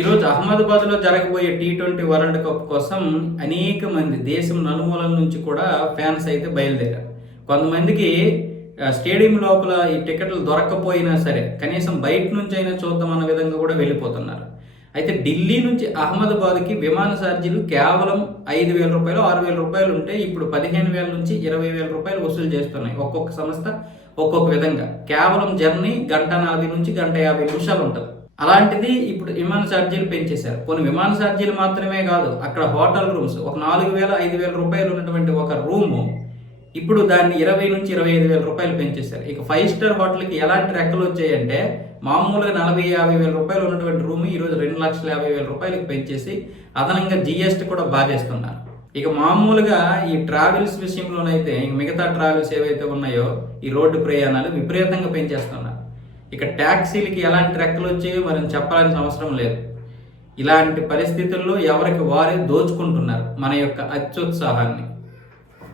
ఈరోజు అహ్మదాబాద్లో జరగబోయే T20 వరల్డ్ కప్ కోసం అనేక మంది దేశం నలుమూలల నుంచి కూడా ఫ్యాన్స్ అయితే బయలుదేరారు. కొంతమందికి స్టేడియం లోపల ఈ టికెట్లు దొరక్కపోయినా సరే కనీసం బయట నుంచి అయినా చూద్దాం అన్న విధంగా కూడా వెళ్ళిపోతున్నారు. అయితే ఢిల్లీ నుంచి అహ్మదాబాద్కి విమాన ఛార్జీలు కేవలం రూ. 5,000 రూ. 6,000 ఉంటే ఇప్పుడు 15,000 నుంచి 20,000 వసూలు చేస్తున్నాయి. ఒక్కొక్క సంస్థ ఒక్కొక్క విధంగా. కేవలం జర్నీ 1:40 నుంచి 1:50 నిమిషాలు ఉంటుంది. అలాంటిది ఇప్పుడు విమాన ఛార్జీలు పెంచేశారు. కొన్ని విమాన ఛార్జీలు మాత్రమే కాదు, అక్కడ హోటల్ రూమ్స్ ఒక 4,000 5,000 ఉన్నటువంటి ఒక రూము ఇప్పుడు దాన్ని 20 నుంచి 25,000 పెంచేశారు. ఇక 5 స్టార్ హోటల్కి ఎలాంటి రెక్కలు వచ్చాయంటే మామూలుగా 40,000 ఉన్నటువంటి రూమ్ ఈరోజు 2,50,000 పెంచేసి అదనంగా GST కూడా బాధేస్తున్నారు. ఇక మామూలుగా ఈ ట్రావెల్స్ విషయంలోనైతే మిగతా ట్రావెల్స్ ఏవైతే ఉన్నాయో ఈ రోడ్డు ప్రయాణాలు విపరీతంగా పెంచేస్తున్నారు. ఇక ట్యాక్సీలకి ఎలాంటి రెక్కలు వచ్చాయో మనం చెప్పాల్సిన అవసరం లేదు. ఇలాంటి పరిస్థితుల్లో ఎవరికి వారే దోచుకుంటున్నారు మన యొక్క అత్యుత్సాహాన్ని.